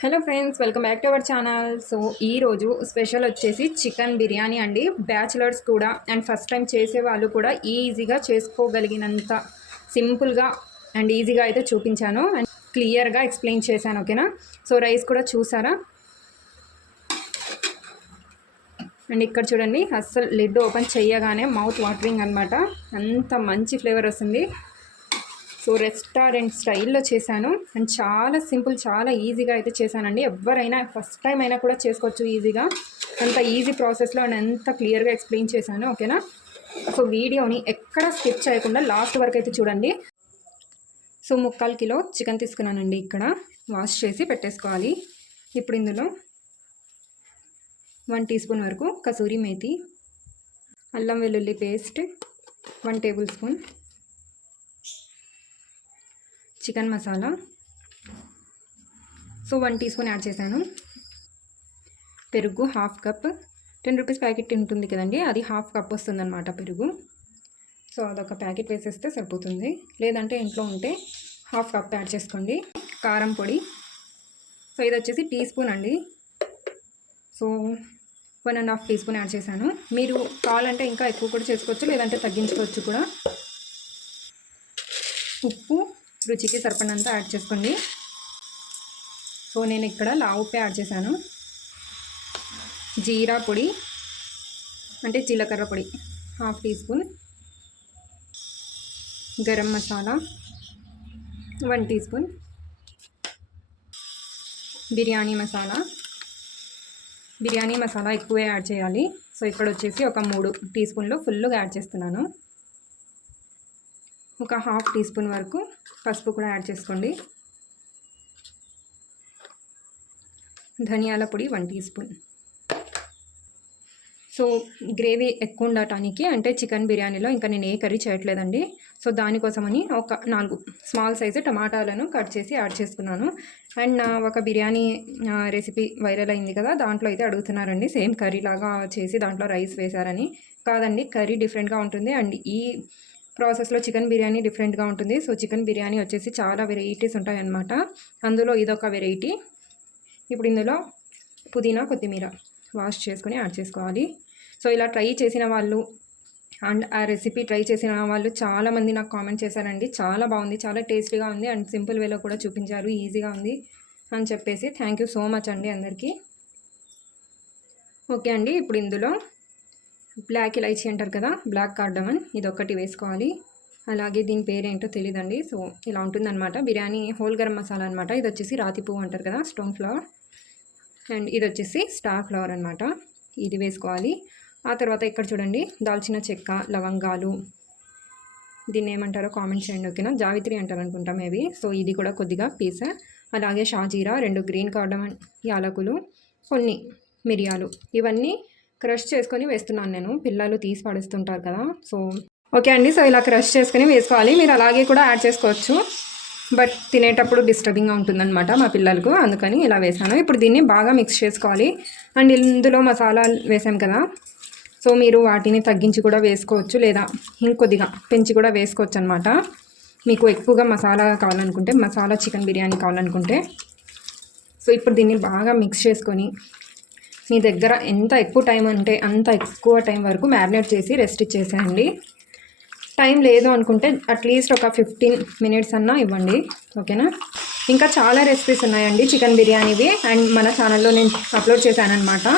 Hello friends welcome back to our channel. So ఈరోజు special వచ్చేసి chicken biryani అండి. Bachelors కూడా అండ్ ఫస్ట్ టైం చేసే వాళ్ళు కూడా ఈజీగా చేసుకోగలిగినంత సింపుల్గా అండ్ ఈజీగా అయితే చూపించాను. అండ్ క్లియర్గా ఎక్స్ప్లెయిన్ చేశాను ఓకేనా? సో రైస్ కూడా చూసారా? అండ్ ఇక్కడ చూడండి అస్సలు లిడ్ ఓపెన్ చేయగానే మౌత్ వాటరింగ్ అనమాట అంత మంచి ఫ్లేవర్ వస్తుంది. సో రెస్టారెంట్ స్టైల్లో చేశాను. అండ్ చాలా సింపుల్ చాలా ఈజీగా అయితే చేశానండి. ఎవరైనా ఫస్ట్ టైం అయినా కూడా చేసుకోవచ్చు ఈజీగా. అంత ఈజీ ప్రాసెస్లో అండ్ ఎంత క్లియర్గా ఎక్స్ప్లెయిన్ చేశాను ఓకేనా? సో వీడియోని ఎక్కడ స్కిప్ చేయకుండా లాస్ట్ వరకు అయితే చూడండి. సో ముక్కాలు కిలో చికెన్ తీసుకున్నానండి ఇక్కడ. వాష్ చేసి పెట్టేసుకోవాలి. ఇప్పుడు ఇందులో వన్ టీ స్పూన్ వరకు కసూరి మేతి అల్లం వెల్లుల్లి paste one tablespoon chicken masala. So one teaspoon add చేశాను. పెరుగు half cup. Ten rupees packet ఉంటుంది కదండి అది హాఫ్ కప్ వస్తుందన్నమాట పెరుగు. సో అదొక ప్యాకెట్ వేసేస్తే సరిపోతుంది. లేదంటే ఇంట్లో ఉంటే హాఫ్ కప్ యాడ్ చేసుకోండి. కారం పొడి. సో ఇది వచ్చేసి టీ స్పూన్ అండి. So one and half teaspoon add చేశాను. మీరు కావాలంటే ఇంకా ఎక్కువ కూడా చేసుకోవచ్చు లేదంటే తగ్గించుకోవచ్చు కూడా. ఉప్పు రుచికి సరిపడినంత యాడ్ చేసుకోండి. సో నేను ఇక్కడ లావు ఉప్పు యాడ్ చేశాను. జీరా పొడి అంటే జీలకర్ర పొడి half teaspoon garam masala one teaspoon biryani masala. Biryani masala ఎక్కువే యాడ్ చేయాలి. సో ఇక్కడ వచ్చేసి ఒక మూడు టీ స్పూన్లో ఫుల్గా యాడ్ చేస్తున్నాను. ఒక హాఫ్ టీ స్పూన్ వరకు పసుపు కూడా యాడ్ చేసుకోండి. ధనియాల పొడి one teaspoon. So gravy ఎక్కువ ఉండటానికి అంటే చికెన్ బిర్యానీలో ఇంకా నేను ఏ కర్రీ చేయట్లేదండి. సో దానికోసమని ఒక నాలుగు స్మాల్ సైజు టమాటాలను కట్ చేసి యాడ్ చేసుకున్నాను. అండ్ నా ఒక బిర్యానీ రెసిపీ వైరల్ అయింది కదా దాంట్లో అయితే అడుగుతున్నారండి. సేమ్ కర్రీ లాగా చేసి దాంట్లో రైస్ వేశారని. కాదండి కర్రీ డిఫరెంట్గా ఉంటుంది. అండ్ ఈ ప్రాసెస్లో చికెన్ బిర్యానీ డిఫరెంట్గా ఉంటుంది. సో చికెన్ బిర్యానీ వచ్చేసి చాలా వెరైటీస్ ఉంటాయన్నమాట. అందులో ఇదొక వెరైటీ. ఇప్పుడు ఇందులో పుదీనా కొత్తిమీర వాష్ చేసుకొని యాడ్ చేసుకోవాలి. సో ఇలా ట్రై చేసిన వాళ్ళు అండ్ ఆ రెసిపీ ట్రై చేసిన వాళ్ళు చాలామంది నాకు కామెంట్ చేశారండి. చాలా బాగుంది చాలా టేస్టీగా ఉంది అండ్ సింపుల్ వేలో కూడా చూపించారు ఈజీగా ఉంది అని చెప్పేసి. థ్యాంక్ యూ సో మచ్ అండి అందరికీ. ఓకే అండి ఇప్పుడు ఇందులో బ్లాక్ ఇలైచీ అంటారు కదా బ్లాక్ కార్డమన్ ఇది ఒక్కటి వేసుకోవాలి. అలాగే దీని పేరేంటో తెలియదండి సో ఇలా ఉంటుందన్నమాట. బిర్యానీ హోల్ గరం మసాలా అనమాట ఇది వచ్చేసి రాతి పువ్వు అంటారు కదా స్టోన్ ఫ్లవర్. అండ్ ఇది వచ్చేసి స్టార్ ఫ్లవర్ అనమాట ఇది వేసుకోవాలి. ఆ తర్వాత ఇక్కడ చూడండి దాల్చిన చెక్క లవంగాలు. దీన్ని ఏమంటారో కామెంట్ చేయండి ఓకేనా? జావిత్రి అంటారు అనుకుంటా మేబీ సో ఇది కూడా కొద్దిగా పీస. అలాగే షాజీరా రెండు గ్రీన్ కార్డమన్ యాలకులు కొన్ని మిరియాలు. ఇవన్నీ క్రష్ చేసుకొని వేస్తున్నాను నేను. పిల్లలు తీసి పడేస్తుంటారు కదా. సో ఓకే అండి. సో ఇలా క్రష్ చేసుకొని వేసుకోవాలి. మీరు అలాగే కూడా యాడ్ చేసుకోవచ్చు. బట్ తినేటప్పుడు డిస్టర్బింగ్గా ఉంటుందన్నమాట మా పిల్లలకు. అందుకని ఇలా వేసాను. ఇప్పుడు దీన్ని బాగా మిక్స్ చేసుకోవాలి. అండ్ ఇందులో మసాలా వేసాం కదా. సో మీరు వాటిని తగ్గించి కూడా వేసుకోవచ్చు. లేదా ఇంకొద్దిగా పెంచి కూడా వేసుకోవచ్చు అనమాట మీకు ఎక్కువగా మసాలా కావాలనుకుంటే మసాలా చికెన్ బిర్యానీ కావాలనుకుంటే. సో ఇప్పుడు దీన్ని బాగా మిక్స్ చేసుకొని మీ దగ్గర ఎంత ఎక్కువ టైం ఉంటే అంత ఎక్కువ టైం వరకు మ్యారినేట్ చేసి రెస్ట్ ఇచ్చేసేయండి. టైం లేదు అనుకుంటే అట్లీస్ట్ ఒక ఫిఫ్టీన్ మినిట్స్ అన్నా ఇవ్వండి. ఓకేనా? ఇంకా చాలా రెసిపీస్ ఉన్నాయండి. చికెన్ బిర్యానీవి అండ్ మన ఛానల్లో నేను అప్లోడ్ చేశానమాట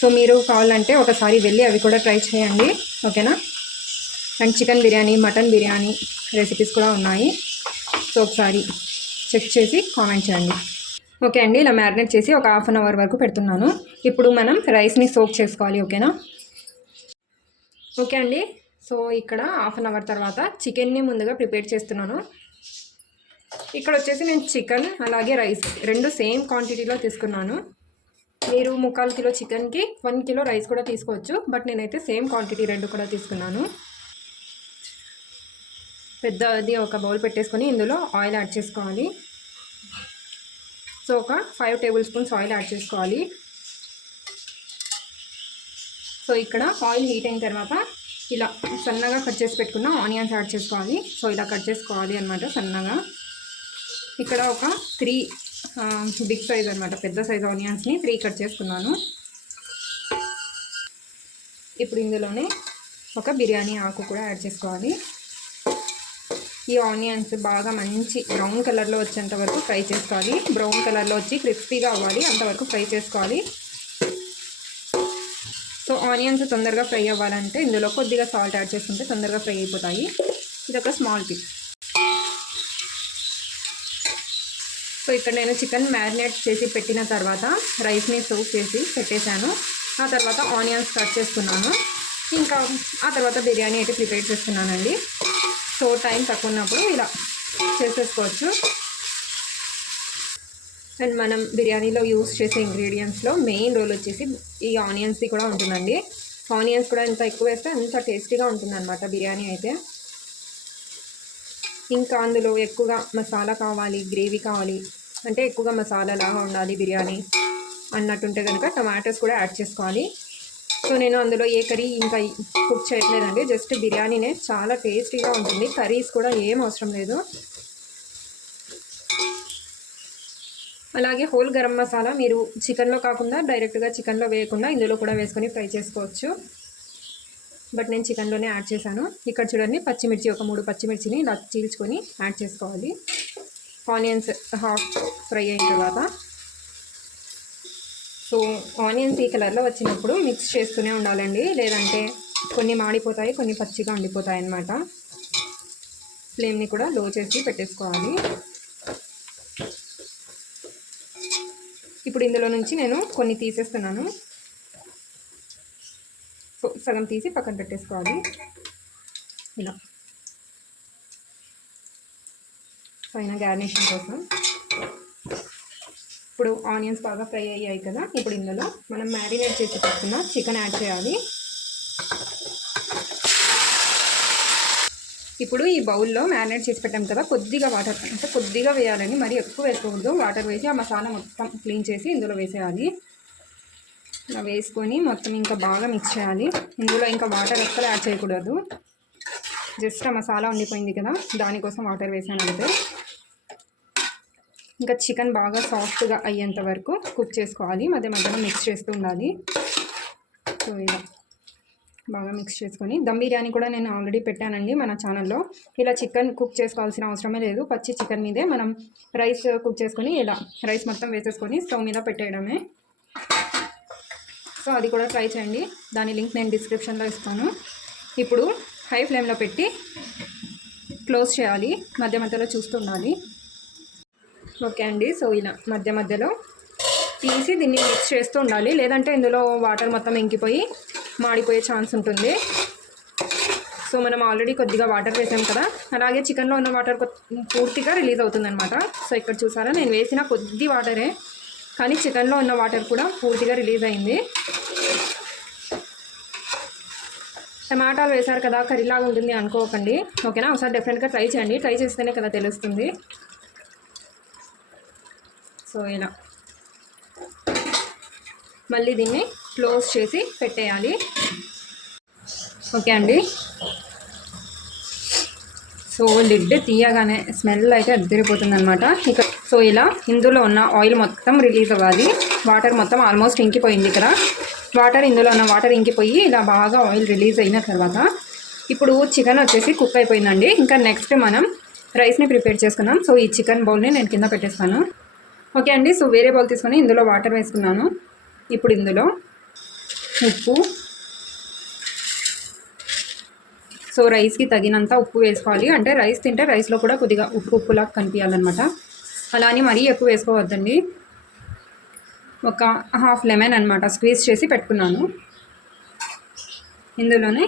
సో మీరు కావాలంటే ఒకసారి వెళ్ళి అవి కూడా ట్రై చేయండి. ఓకేనా? And chicken biryani mutton biryani recipes కూడా ఉన్నాయి. సో ఒకసారి చెక్ చేసి కామెంట్ చేయండి. ఓకే అండి ఇలా మ్యారినేట్ చేసి ఒక హాఫ్ అన్ అవర్ వరకు పెడుతున్నాను. ఇప్పుడు మనం రైస్ని సోక్ చేసుకోవాలి ఓకేనా? ఓకే అండి సో ఇక్కడ హాఫ్ అన్ అవర్ తర్వాత చికెన్ని ముందుగా ప్రిపేర్ చేస్తున్నాను. ఇక్కడ వచ్చేసి నేను చికెన్ అలాగే రైస్ రెండు సేమ్ క్వాంటిటీలో తీసుకున్నాను. మీరు ముక్కాలు కిలో చికెన్కి వన్ కిలో రైస్ కూడా తీసుకోవచ్చు బట్ నేనైతే సేమ్ క్వాంటిటీ రెండు కూడా తీసుకున్నాను. పెద్దది ఒక బౌల్ పెట్టేసుకొని ఇందులో ఆయిల్ యాడ్ చేసుకోవాలి. సో ఒక five tablespoons oil add చేసుకోవాలి. సో ఇక్కడ ఆయిల్ హీట్ అయిన తర్వాత ఇలా సన్నగా కట్ చేసి పెట్టుకున్న ఆనియన్స్ యాడ్ చేసుకోవాలి. సో ఇలా కట్ చేసుకోవాలి అనమాట సన్నగా. ఇక్కడ ఒక త్రీ బిగ్ సైజ్ అనమాట పెద్ద సైజ్ ఆనియన్స్ని త్రీ కట్ చేసుకున్నాను. ఇప్పుడు ఇందులోనే ఒక బిర్యానీ ఆకు కూడా యాడ్ చేసుకోవాలి. ఈ ఆనియన్స్ బాగా మంచి బ్రౌన్ కలర్లో వచ్చేంత వరకు ఫ్రై చేసుకోవాలి. బ్రౌన్ కలర్లో వచ్చి క్రిస్పీగా అవ్వాలి. అంతవరకు ఫ్రై చేసుకోవాలి. సో ఆనియన్స్ తొందరగా ఫ్రై అవ్వాలంటే ఇందులో కొద్దిగా సాల్ట్ యాడ్ చేసుకుంటే తొందరగా ఫ్రై అయిపోతాయి. ఇది ఒక స్మాల్ టిప్. సో ఇక్కడ నేను చికెన్ మ్యారినేట్ చేసి పెట్టిన తర్వాత రైస్ని సోక్ చేసి పెట్టేశాను. ఆ తర్వాత ఆనియన్స్ కట్ చేసుకున్నాను. ఇంకా ఆ తర్వాత బిర్యానీ అయితే ప్రిపేర్ చేస్తున్నానండి. స్టోర్ టైం తక్కువ ఉన్నప్పుడు ఇలా చేసేసుకోవచ్చు. అండ్ మనం బిర్యానీలో యూస్ చేసే ఇంగ్రీడియంట్స్లో మెయిన్ రోల్ వచ్చేసి ఈ ఆనియన్స్ది కూడా ఉంటుందండి. ఆనియన్స్ కూడా ఎంత ఎక్కువ వేస్తే అంత టేస్టీగా ఉంటుందన్నమాట బిర్యానీ అయితే. ఇంకా అందులో ఎక్కువగా మసాలా కావాలి గ్రేవీ కావాలి అంటే ఎక్కువగా మసాలా లాగా ఉండాలి బిర్యానీ అన్నట్టుంటే కనుక టమాటోస్ కూడా యాడ్ చేసుకోవాలి. సో నేను అందులో ఏ కర్రీ ఇంకా కుక్ చేయట్లేదండి. జస్ట్ బిర్యానీనే. చాలా టేస్టీగా ఉంటుంది. కర్రీస్ కూడా ఏం అవసరం లేదు. అలాగే హోల్ గరం మసాలా మీరు చికెన్లో కాకుండా డైరెక్ట్గా చికెన్లో వేయకుండా ఇందులో కూడా వేసుకొని ఫ్రై చేసుకోవచ్చు. బట్ నేను చికెన్లోనే యాడ్ చేశాను. ఇక్కడ చూడండి పచ్చిమిర్చి ఒక మూడు పచ్చిమిర్చిని ఇలా చీల్చుకొని యాడ్ చేసుకోవాలి. ఆనియన్స్ హాఫ్ ఫ్రై అయిన తర్వాత సో ఆనియన్స్ ఈ కలర్లో వచ్చినప్పుడు మిక్స్ చేస్తూనే ఉండాలండి. లేదంటే కొన్ని మాడిపోతాయి కొన్ని పచ్చిగా ఉండిపోతాయి అన్నమాట. ఫ్లేమ్ని కూడా లో చేసి పెట్టేసుకోవాలి. ఇప్పుడు ఇందులో నుంచి నేను కొన్ని తీసేస్తున్నాను. సో సగం తీసి పక్కన పెట్టేసుకోవాలి. ఇలా. పైన గార్నిషింగ్ కోసం. ఇప్పుడు ఆనియన్స్ బాగా ఫ్రై అయ్యాయి కదా ఇప్పుడు ఇందులో మనం మ్యారినేట్ చేసి పెట్టుకున్న చికెన్ యాడ్ చేయాలి. ఇప్పుడు ఈ బౌల్లో మ్యారినేట్ చేసి పెట్టాం కదా కొద్దిగా వాటర్ అంటే కొద్దిగా వేయాలని మరి ఎక్కువ వేసుకోవద్దు వాటర్ వేసి ఆ మసాలా మొత్తం క్లీన్ చేసి ఇందులో వేసేయాలి. ఇలా వేసుకొని మొత్తం ఇంకా బాగా మిక్స్ చేయాలి. ఇందులో ఇంకా వాటర్ అస్సలు యాడ్ చేయకూడదు. జస్ట్ ఆ మసాలా ఉండిపోయింది కదా దానికోసం వాటర్ వేసాను అంతే. ఇంకా చికెన్ బాగా సాఫ్ట్గా అయ్యేంత వరకు కుక్ చేసుకోవాలి. మధ్య మధ్యలో మిక్స్ చేస్తూ ఉండాలి. సో ఇలా బాగా మిక్స్ చేసుకొని దమ్ బిర్యానీ కూడా నేను ఆల్రెడీ పెట్టానండి మన ఛానల్లో. ఇలా చికెన్ కుక్ చేసుకోవాల్సిన అవసరమే లేదు. పచ్చి చికెన్ మీదే మనం రైస్ కుక్ చేసుకొని ఇలా రైస్ మొత్తం వేసేసుకొని స్టవ్ మీద పెట్టేయడమే. సో అది కూడా ట్రై చేయండి. దాని లింక్ నేను డిస్క్రిప్షన్లో ఇస్తాను. ఇప్పుడు హై ఫ్లేమ్లో పెట్టి క్లోజ్ చేయాలి. మధ్య మధ్యలో చూస్తూ ఉండాలి. ఓకే అండి. సో ఇలా మధ్య మధ్యలో తీసి దీన్ని మిక్స్ చేస్తూ ఉండాలి. లేదంటే ఇందులో వాటర్ మొత్తం ఇంకిపోయి మాడిపోయే ఛాన్స్ ఉంటుంది. సో మనం ఆల్రెడీ కొద్దిగా వాటర్ వేసాం కదా. అలాగే చికెన్లో ఉన్న వాటర్ పూర్తిగా రిలీజ్ అవుతుందన్నమాట. సో ఇక్కడ చూసారా? నేను వేసిన కొద్ది వాటరే. కానీ చికెన్లో ఉన్న వాటర్ కూడా పూర్తిగా రిలీజ్ అయింది. టమాటాలు వేశారు కదా కర్రీలాగా ఉంటుంది అనుకోకండి. ఓకేనా? ఒకసారి డెఫినెట్గా ట్రై చేయండి. ట్రై చేస్తేనే కదా తెలుస్తుంది. సో ఇలా మళ్ళీ దీన్ని క్లోజ్ చేసి పెట్టేయాలి. ఓకే అండి. సో లిడ్ తీయగానే స్మెల్ అయితే అద్దరిపోతుంది అనమాట ఇక్కడ సో ఇలా ఇందులో ఉన్న ఆయిల్ మొత్తం రిలీజ్ అవ్వాలి. వాటర్ మొత్తం ఆల్మోస్ట్ ఇంకిపోయింది ఇక్కడ. వాటర్ ఇందులో ఉన్న వాటర్ ఇంకిపోయి ఇలా బాగా ఆయిల్ రిలీజ్ అయిన తర్వాత ఇప్పుడు చికెన్ వచ్చేసి కుక్ అయిపోయిందండి. ఇంకా నెక్స్ట్ మనం రైస్ని ప్రిపేర్ చేసుకున్నాం. సో ఈ చికెన్ బౌల్ని నేను కింద పెట్టేస్తాను. ఓకే అండి సో వేరే బౌల్ తీసుకొని ఇందులో వాటర్ వేసుకున్నాను. ఇప్పుడు ఇందులో ఉప్పు. సో రైస్కి తగినంత ఉప్పు వేసుకోవాలి. అంటే రైస్ తింటే రైస్లో కూడా కొద్దిగా ఉప్పు ఉప్పులా కనిపించాలన్నమాట. అలా అని మరీ ఎక్కువ వేసుకోవద్దండి. ఒక హాఫ్ లెమన్ అనమాట స్క్వీజ్ చేసి పెట్టుకున్నాను. ఇందులోనే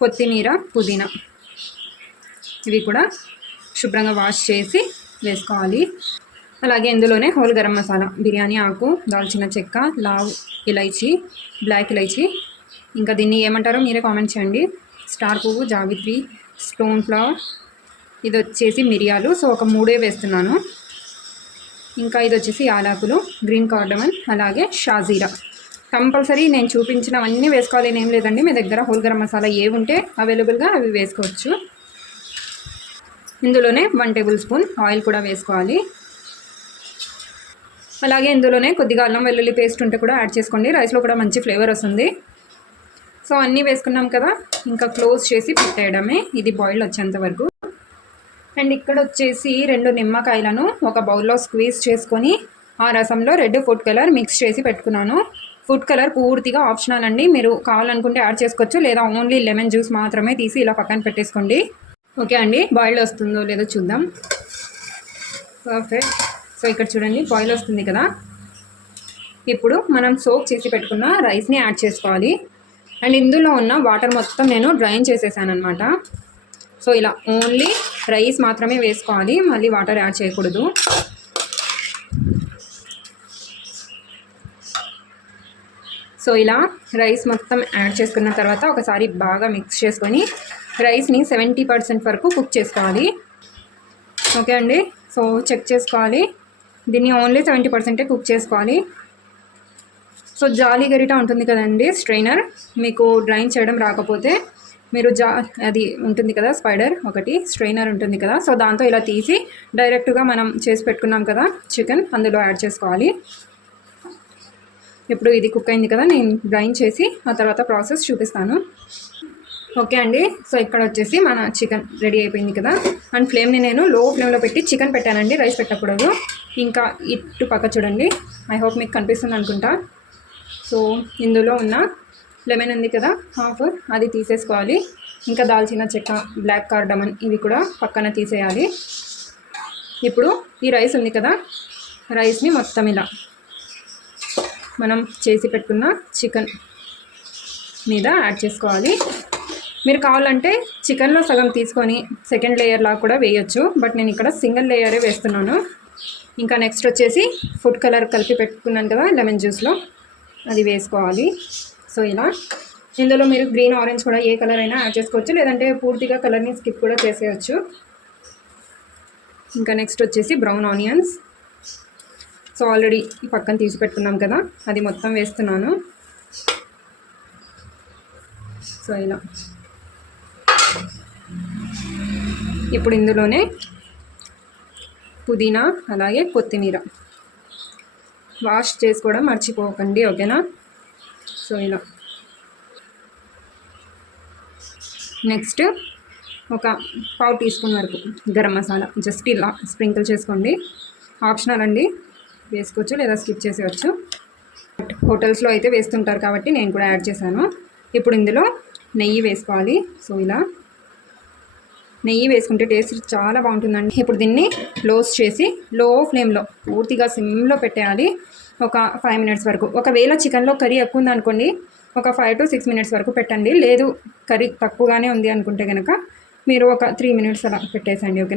కొత్తిమీర పుదీనా ఇవి కూడా శుభ్రంగా వాష్ చేసి వేసుకోవాలి. అలాగే ఇందులోనే హోల్ గరం మసాలా బిర్యానీ ఆకు దాల్చిన చెక్క లావ్ ఇలైచి బ్లాక్ ఇలైచి. ఇంకా దీన్ని ఏమంటారో మీరే కామెంట్ చేయండి. స్టార్ పువ్వు జావిత్రి స్టోన్ ఫ్లవర్. ఇది వచ్చేసి మిరియాలు. సో ఒక మూడే వేస్తున్నాను. ఇంకా ఇది వచ్చేసి యాలాకులు గ్రీన్ కార్డమన్ అలాగే షాజీరా. కంపల్సరీ నేను చూపించినవన్నీ వేసుకోవాలి ఏం లేదండి. మీ దగ్గర హోల్ గరం మసాలా ఏ ఉంటే అవైలబుల్గా అవి వేసుకోవచ్చు. ఇందులోనే వన్ టేబుల్ స్పూన్ ఆయిల్ కూడా వేసుకోవాలి. అలాగే ఇందులోనే కొద్దిగా అల్లం వెల్లుల్లి పేస్ట్ ఉంటే కూడా యాడ్ చేసుకోండి. రైస్లో కూడా మంచి ఫ్లేవర్ వస్తుంది. సో అన్నీ వేసుకున్నాం కదా ఇంకా క్లోజ్ చేసి పెట్టేయడమే. ఇది బాయిల్ వచ్చేంత వరకు. అండ్ ఇక్కడ వచ్చేసి రెండు నిమ్మకాయలను ఒక బౌల్లో స్క్వీజ్ చేసుకొని ఆ రసంలో రెడ్ ఫుడ్ కలర్ మిక్స్ చేసి పెట్టుకున్నాను. ఫుడ్ కలర్ పూర్తిగా ఆప్షనల్ అండి. మీరు కావాలనుకుంటే యాడ్ చేసుకోవచ్చు. లేదా ఓన్లీ లెమన్ జ్యూస్ మాత్రమే తీసి ఇలా పక్కన పెట్టేసుకోండి. ఓకే అండి? బాయిల్ వస్తుందో లేదో చూద్దాం. పర్ఫెక్ట్ సో ఇక్కడ చూడండి బాయిల్ వస్తుంది కదా. ఇప్పుడు మనం సోప్ చేసి పెట్టుకున్న రైస్ని యాడ్ చేసుకోవాలి. అండ్ ఇందులో ఉన్న వాటర్ మొత్తం నేను డ్రైన్ చేసేసాను అనమాట సో ఇలా ఓన్లీ రైస్ మాత్రమే వేసుకోవాలి మళ్ళీ వాటర్ యాడ్ చేయకూడదు. సో ఇలా రైస్ మొత్తం యాడ్ చేసుకున్న తర్వాత ఒకసారి బాగా మిక్స్ చేసుకొని రైస్ని సెవెంటీ పర్సెంట్ వరకు కుక్ చేసుకోవాలి. ఓకే అండి? సో చెక్ చేసుకోవాలి. దీన్ని ఓన్లీ సెవెంటీ పర్సెంటే కుక్ చేసుకోవాలి. సో జాలి గరిట ఉంటుంది కదండి స్ట్రైనర్ మీకు డ్రైన్ చేయడం రాకపోతే మీరు జా అది ఉంటుంది కదా స్పైడర్ ఒకటి స్ట్రైనర్ ఉంటుంది కదా. సో దాంతో ఇలా తీసి డైరెక్ట్గా మనం చేసి పెట్టుకున్నాం కదా చికెన్ అందులో యాడ్ చేసుకోవాలి. ఇప్పుడు ఇది కుక్ అయింది కదా నేను గ్రైండ్ చేసి ఆ తర్వాత ప్రాసెస్ చూపిస్తాను. ఓకే అండి సో ఇక్కడ వచ్చేసి మన చికెన్ రెడీ అయిపోయింది కదా. అండ్ ఫ్లేమ్ని నేను లో ఫ్లేమ్లో పెట్టి చికెన్ పెట్టానండి రైస్ పెట్టకూడదు. ఇంకా ఇటు పక్క చూడండి. ఐ హోప్ మీకు కనిపిస్తుంది అనుకుంటా. సో ఇందులో ఉన్న లెమన్ ఉంది కదా హాఫ్ అది తీసేసుకోవాలి. ఇంకా దాల్చిన చెక్క బ్లాక్ కార్డమన్ ఇవి కూడా పక్కన తీసేయాలి. ఇప్పుడు ఈ రైస్ ఉంది కదా రైస్ని మొత్తం ఇలా మనం చేసి పెట్టుకున్న చికెన్ మీద యాడ్ చేసుకోవాలి. మీరు కావాలంటే చికెన్లో సగం తీసుకొని సెకండ్ లేయర్ లాగా కూడా వేయొచ్చు. బట్ నేను ఇక్కడ సింగిల్ లేయరే వేస్తున్నాను. ఇంకా నెక్స్ట్ వచ్చేసి ఫుడ్ కలర్ కలిపి పెట్టుకున్నాను కదా లెమన్ జ్యూస్లో అది వేసుకోవాలి. సో ఇలా. ఇందులో మీరు గ్రీన్ ఆరెంజ్ కూడా ఏ కలర్ అయినా యాడ్ చేసుకోవచ్చు. లేదంటే పూర్తిగా కలర్ని స్కిప్ కూడా చేసేయచ్చు. ఇంకా నెక్స్ట్ వచ్చేసి బ్రౌన్ ఆనియన్స్ సో ఆల్రెడీ పక్కన తీసి పెట్టుకున్నాం కదా అది మొత్తం వేస్తున్నాను. సో ఇలా. ఇప్పుడు ఇందులోనే పుదీనా అలాగే కొత్తిమీర. వాష్ చేసుకోవడం మర్చిపోకండి ఓకేనా? సో ఇలా. నెక్స్ట్ ఒక పావు టీ స్పూన్ వరకు గరం మసాలా. జస్ట్ ఇలా స్ప్రింకిల్ చేసుకోండి. ఆప్షనల్ అండి. వేసుకోవచ్చు లేదా స్కిప్ చేసేయచ్చు. హోటల్స్లో అయితే వేస్తుంటారు కాబట్టి నేను కూడా యాడ్ చేశాను. ఇప్పుడు ఇందులో నెయ్యి వేసుకోవాలి. సో ఇలా. నెయ్యి వేసుకుంటే టేస్ట్ చాలా బాగుంటుందండి. ఇప్పుడు దీన్ని క్లోజ్ చేసి లో ఫ్లేమ్లో పూర్తిగా సిమ్లో పెట్టేయాలి. ఒక ఫైవ్ మినిట్స్ వరకు. ఒకవేళ చికెన్లో కర్రీ ఎక్కువ ఉందనుకోండి ఒక ఫైవ్ టు సిక్స్ మినిట్స్ వరకు పెట్టండి. లేదు కర్రీ తక్కువగానే ఉంది అనుకుంటే కనుక మీరు ఒక త్రీ మినిట్స్ అలా పెట్టేసండి ఓకే